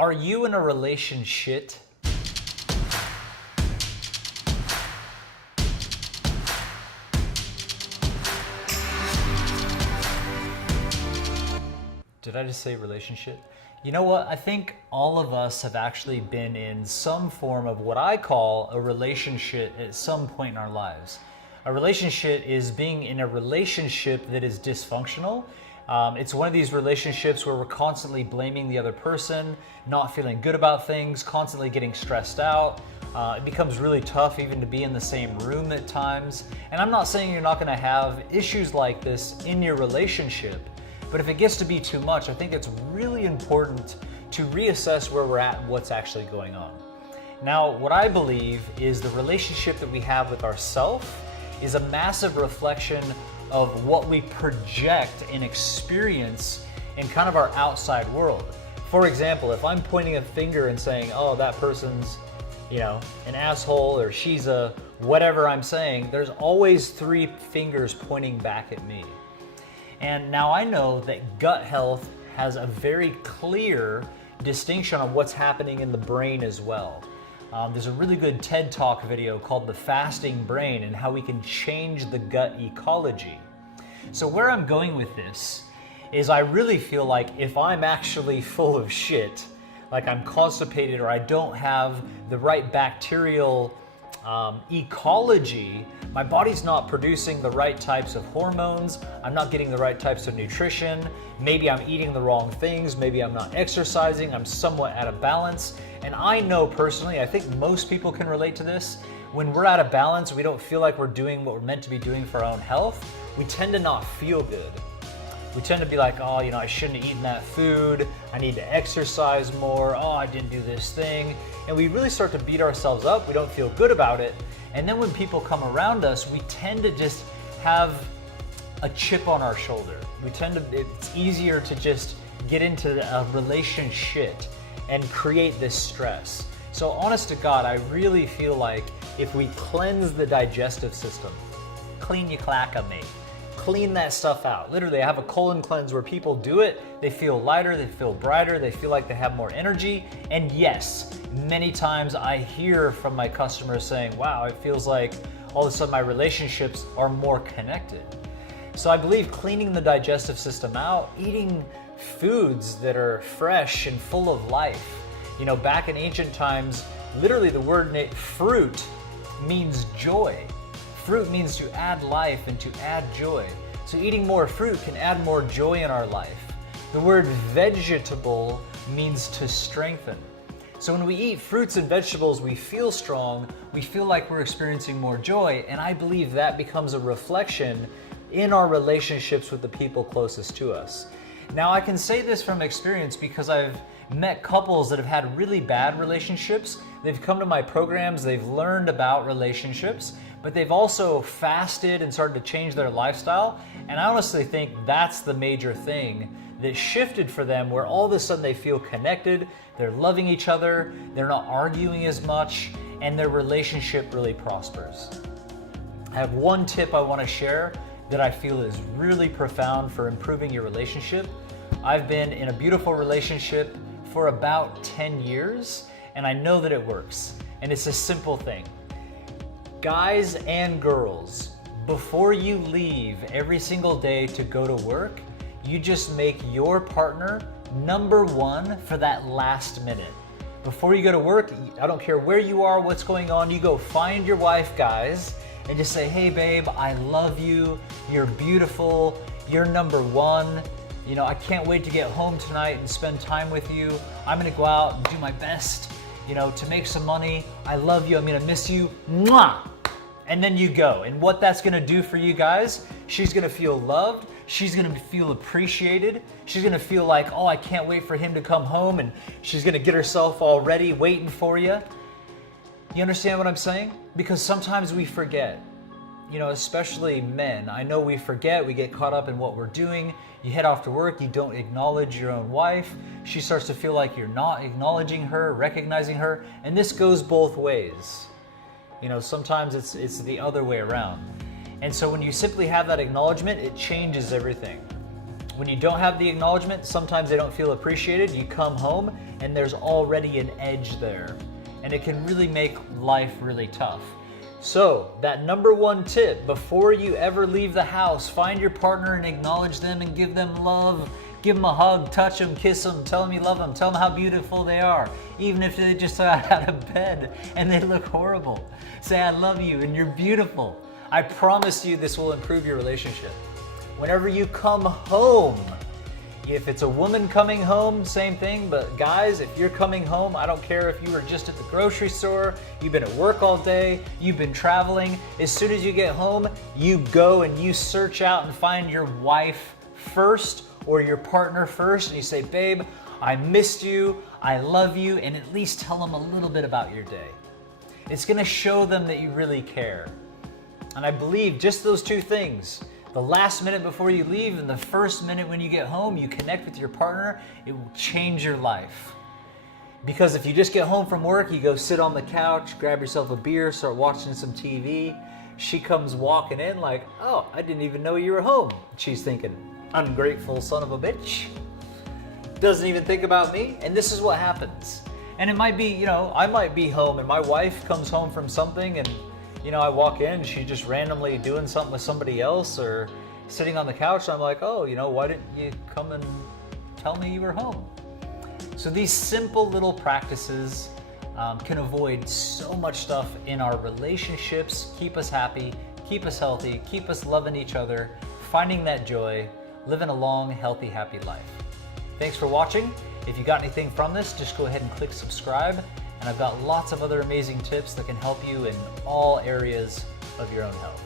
Are you in a relationship? Did I just say relationship? You know what? I think all of us have actually been in some form of what I call a relationship at some point in our lives. A relationship is being in a relationship that is dysfunctional. It's one of these relationships where we're constantly blaming the other person, not feeling good about things, constantly getting stressed out. It becomes really tough even to be in the same room at times. And I'm not saying you're not going to have issues like this in your relationship, but if it gets to be too much, I think it's really important to reassess where we're at and what's actually going on. Now, what I believe is the relationship that we have with ourselves is a massive reflection of what we project and experience in kind of our outside world. For example, if I'm pointing a finger and saying, oh, that person's, an asshole, or she's a whatever I'm saying, there's always three fingers pointing back at me. And now I know that gut health has a very clear distinction on what's happening in the brain as well. There's a really good TED Talk video called The Fasting Brain and how we can change the gut ecology. So where I'm going with this is I really feel like if I'm actually full of shit, like I'm constipated or I don't have the right bacterial ecology, my body's not producing the right types of hormones, I'm not getting the right types of nutrition, maybe I'm eating the wrong things, maybe I'm not exercising, I'm somewhat out of balance. And I know personally, I think most people can relate to this, when we're out of balance, we don't feel like we're doing what we're meant to be doing for our own health, we tend to not feel good. We tend to be like, oh, I shouldn't have eaten that food, I need to exercise more, oh, I didn't do this thing. And we really start to beat ourselves up, we don't feel good about it. And then when people come around us, we tend to just have a chip on our shoulder. It's easier to just get into a relationship and create this stress. So honest to God, I really feel like if we cleanse the digestive system, clean your clacka, mate. Clean that stuff out. Literally, I have a colon cleanse where people do it, they feel lighter, they feel brighter, they feel like they have more energy. And yes, many times I hear from my customers saying, wow, it feels like all of a sudden my relationships are more connected. So I believe cleaning the digestive system out, eating foods that are fresh and full of life. Back in ancient times, literally the word fruit means joy. Fruit means to add life and to add joy. So eating more fruit can add more joy in our life. The word vegetable means to strengthen. So when we eat fruits and vegetables, we feel strong, we feel like we're experiencing more joy, and I believe that becomes a reflection in our relationships with the people closest to us. Now, I can say this from experience because I've met couples that have had really bad relationships. They've come to my programs, they've learned about relationships, but they've also fasted and started to change their lifestyle. And I honestly think that's the major thing that shifted for them, where all of a sudden they feel connected, they're loving each other, they're not arguing as much, and their relationship really prospers. I have one tip I want to share that I feel is really profound for improving your relationship. I've been in a beautiful relationship for about 10 years, and I know that it works. And it's a simple thing. Guys and girls, before you leave every single day to go to work, you just make your partner number one for that last minute. Before you go to work, I don't care where you are, what's going on, you go find your wife, guys, and just say, hey babe, I love you, you're beautiful, you're number one. I can't wait to get home tonight and spend time with you. I'm gonna go out and do my best, to make some money. I love you, I'm gonna miss you, mwah! And then you go. And what that's gonna do for you guys, she's gonna feel loved, she's gonna feel appreciated, she's gonna feel like, oh, I can't wait for him to come home, and she's gonna get herself all ready, waiting for you. You understand what I'm saying? Because sometimes we forget. Especially men. I know we forget, we get caught up in what we're doing. You head off to work, you don't acknowledge your own wife. She starts to feel like you're not acknowledging her, recognizing her, and this goes both ways. Sometimes it's the other way around. And so when you simply have that acknowledgement, it changes everything. When you don't have the acknowledgement, sometimes they don't feel appreciated. You come home and there's already an edge there, and it can really make life really tough. So that number one tip, before you ever leave the house, find your partner and acknowledge them and give them love. Give them a hug, touch them, kiss them, tell them you love them, tell them how beautiful they are. Even if they just got out of bed and they look horrible. Say, I love you and you're beautiful. I promise you this will improve your relationship. Whenever you come home, if it's a woman coming home, same thing, but guys, if you're coming home, I don't care if you were just at the grocery store, you've been at work all day, you've been traveling, as soon as you get home, you go and you search out and find your wife first or your partner first, and you say, babe, I missed you, I love you, and at least tell them a little bit about your day. It's gonna show them that you really care. And I believe just those two things, the last minute before you leave and the first minute when you get home, you connect with your partner, it will change your life. Because if you just get home from work, you go sit on the couch, grab yourself a beer, start watching some TV, she comes walking in like, oh, I didn't even know you were home. She's thinking, ungrateful son of a bitch. Doesn't even think about me. And this is what happens. And it might be, I might be home and my wife comes home from something and, I walk in and she's just randomly doing something with somebody else or sitting on the couch. And I'm like, oh, why didn't you come and tell me you were home? So these simple little practices can avoid so much stuff in our relationships, keep us happy, keep us healthy, keep us loving each other, finding that joy, living a long, healthy, happy life. Thanks for watching. If you got anything from this, just go ahead and click subscribe. And I've got lots of other amazing tips that can help you in all areas of your own health.